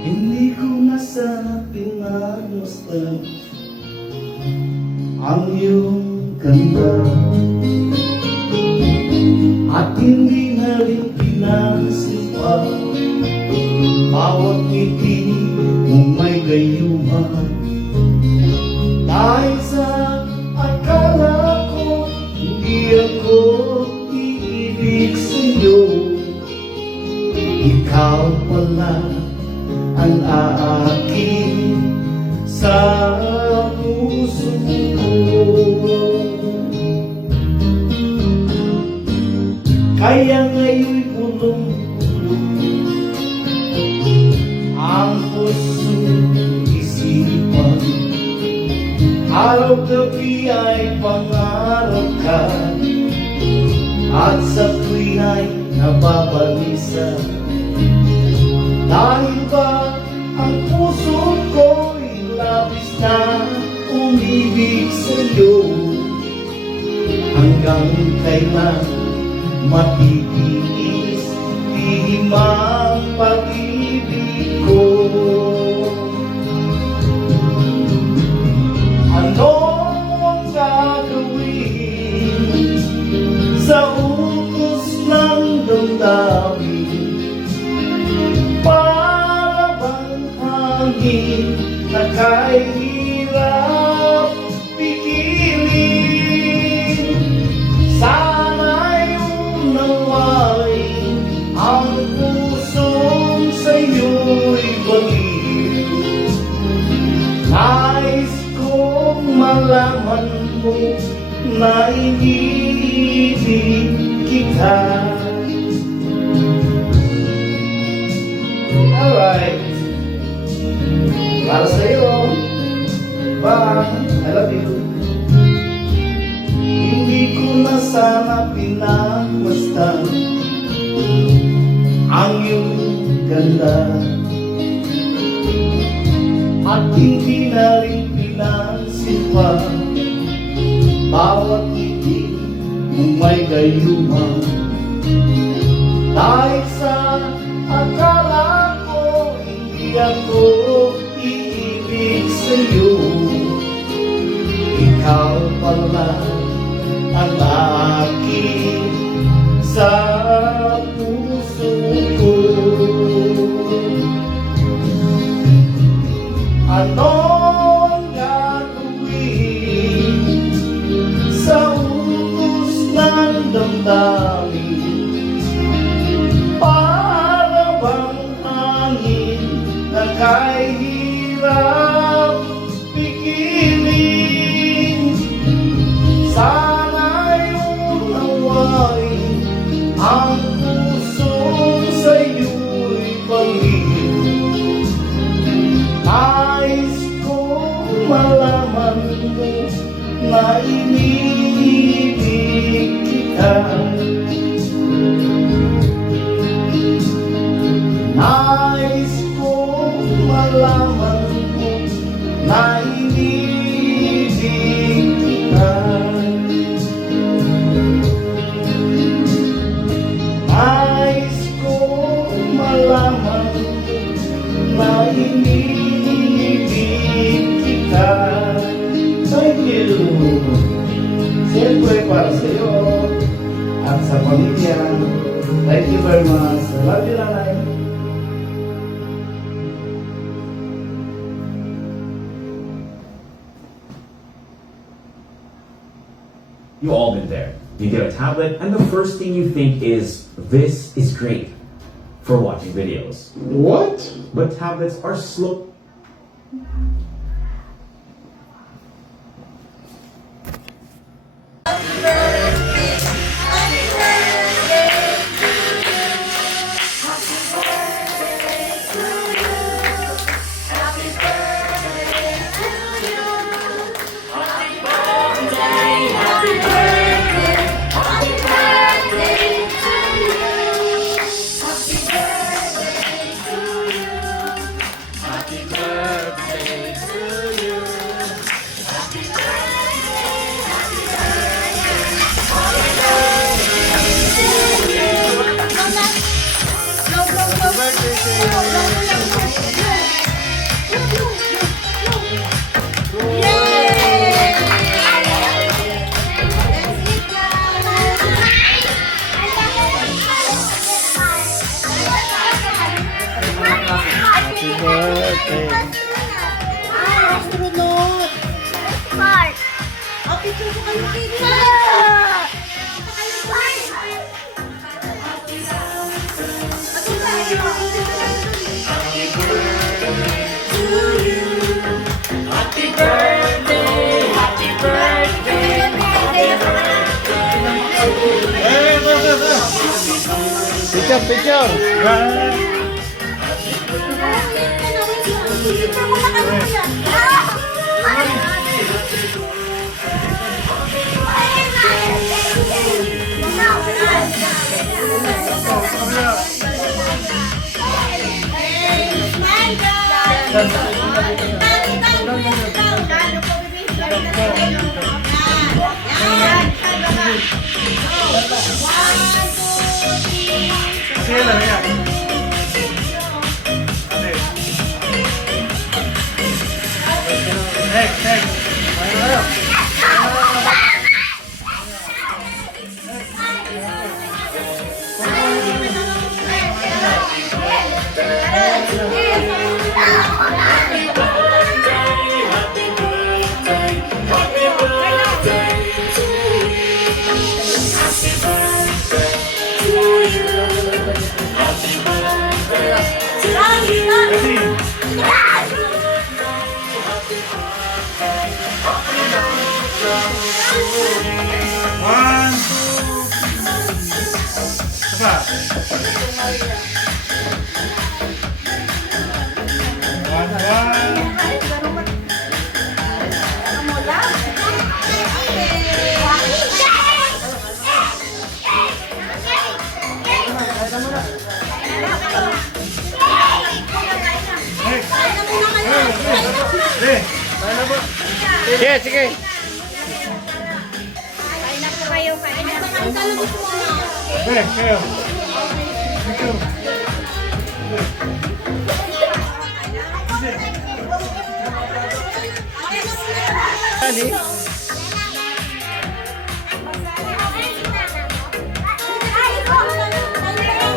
Hindi ko na sana pinagmasdan ang iyong ganda, at hindi na rin pinansin pa bawat ngiti mong may gayuman. Dahil sa akala ko hindi ako iibig sa'yo, ikaw pala ang aakin sa puso ko. Kaya ngayon'y punong-puno ang puso't isipan, araw-gabi ay pangarap ka, at sa tuwin ay nababalisa. Dahil ba ang puso ko'y labis na umibig sa'yo, hanggang kailan matitiis ang pag-ibig ko? Ano ang gagawin sa utos ng damdamin? Para bang hangin na kahirap pigilin? Sana'y unawain ang pusong sa'yo'y baliw. Nais kong malaman mo na iniibig kita. Alright, para sa'yo, bye, I love you. Hindi ko na sana pinagmasdan ang iyong ganda, at hindi na rin pinansin pa bawat ngiti mong may gayuman. Dahil sa akala ko hindi ako iibig sa'yo, ikaw pala ang akin sa puso ko. Anong gagawin sa utos ng damdamin? Para bang hangin na kahirap pigilin? Sana'y unawain ang pusong sa'yo'y baliw. Nais kong malaman mo na iniibig kita. Nais kong malaman mo na iniibig kita. Nais kong malaman mo na iniibig kita. Thank you. Siyempre para sa iyo at sa pamilya. Thank you very much. I love you, Nanay. You all been there. You get a tablet, and the first thing you think is, this is great for watching videos. What? But tablets are slow. Happy birthday Picture, picture. Sige lang yan. Next, next. One. Isa. One. Sige, sige. Kain na po kayo, kain na. Kayo. Picture. Ani?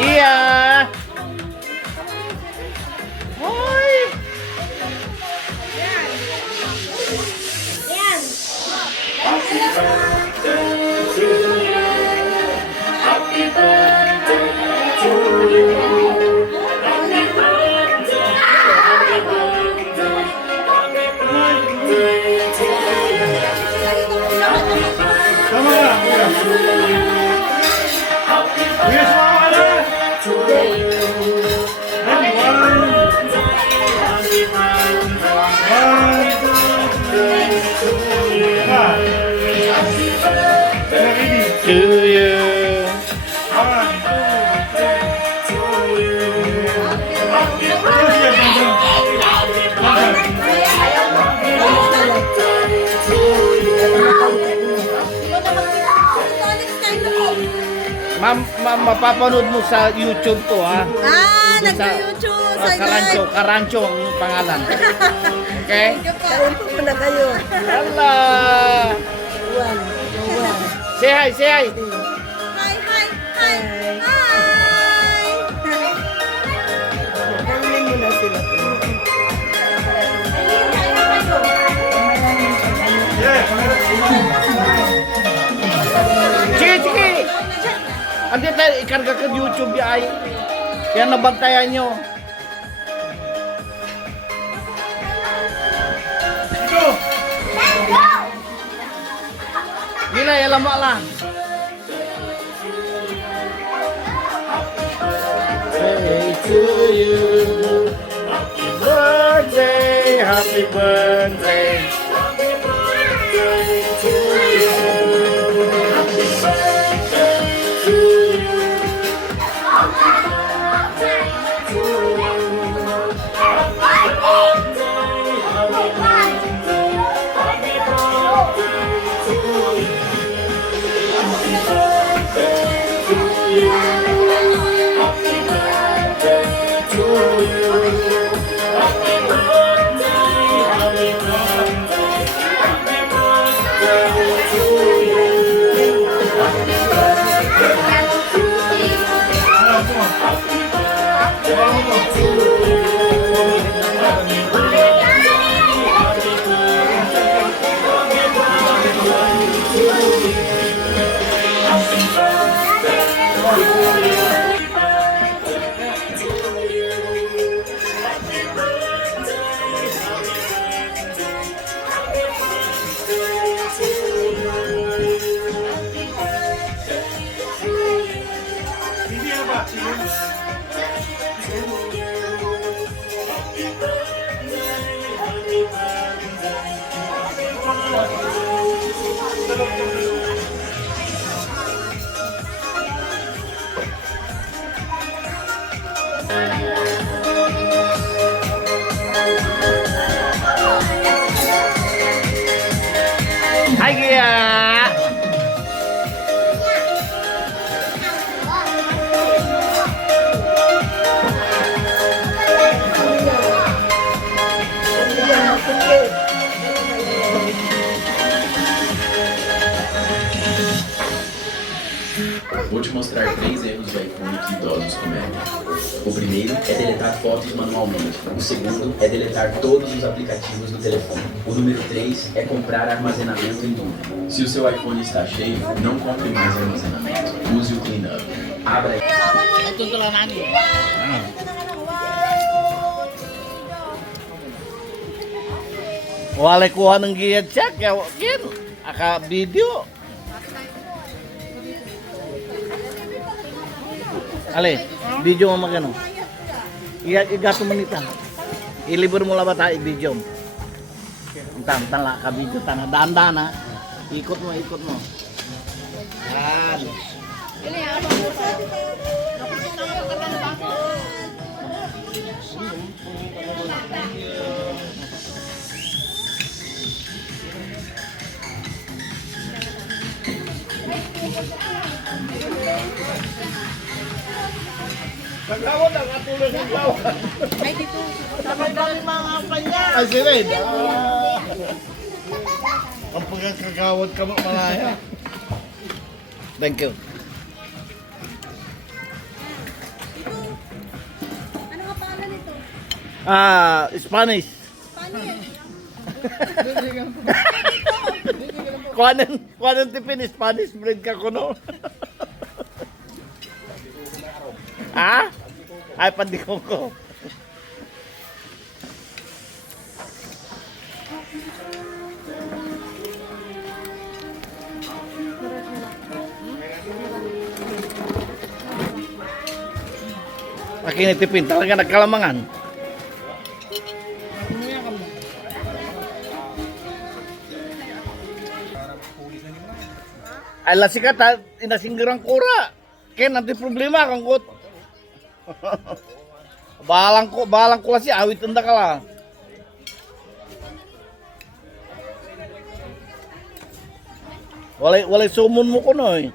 Iya. Hoy. Yan. Tama na. Kuya, sumama ka na. And ready. To you. Mapapanood mo sa YouTube to, ha? Ah, Sa- nag-YouTube. Karancho, Karancho ang pangalan. Okay? Kain po muna kayo. Hala! Say hi, say hi. Hi, hi, hi, hi. Kainin mo na sila. Sige, sige. Andi tayo, ikarga ka YouTube ya ay. Yan nabantayan nyo. Gila ya lama lang. Hey to you. Birthday, happy birthday. Hai Gia. Vou te mostrar 3 erros do iPhone que idosos cometem. O primeiro é deletar fotos manualmente. O segundo é deletar todos os aplicativos do telefone. O número 3 é comprar armazenamento em duplo. Se o seu iPhone está cheio, não compre mais armazenamento. Use o Cleanup. Abra Wala kuha ng giyad siya, kaya kin, aka video. Ale, video mo magano. Igato manita. Ilibur mo lang ba tayo video mo? Tang la ka video tang dahan-dahan ha. Ikot mo. Yan. Nagkawad ang atulog ng lawan. Ay, dito. Sabay kami mga kanya. Ay, si Red. Ang pagkakagawad ka malaya. Thank you. Ano ka pangalan nito? Spanish. Spanish. Kuanan tipin Spanish bread ka kuno. Ha? Ay, pandikong ko. Pakinitipin, talaga nagkalamangan. Ay, lasikat ha, inasinggerang kura. Ken, nanti problema kang kot. balang ko lang si awit anda ka lang. Walay sumon mo ko no eh.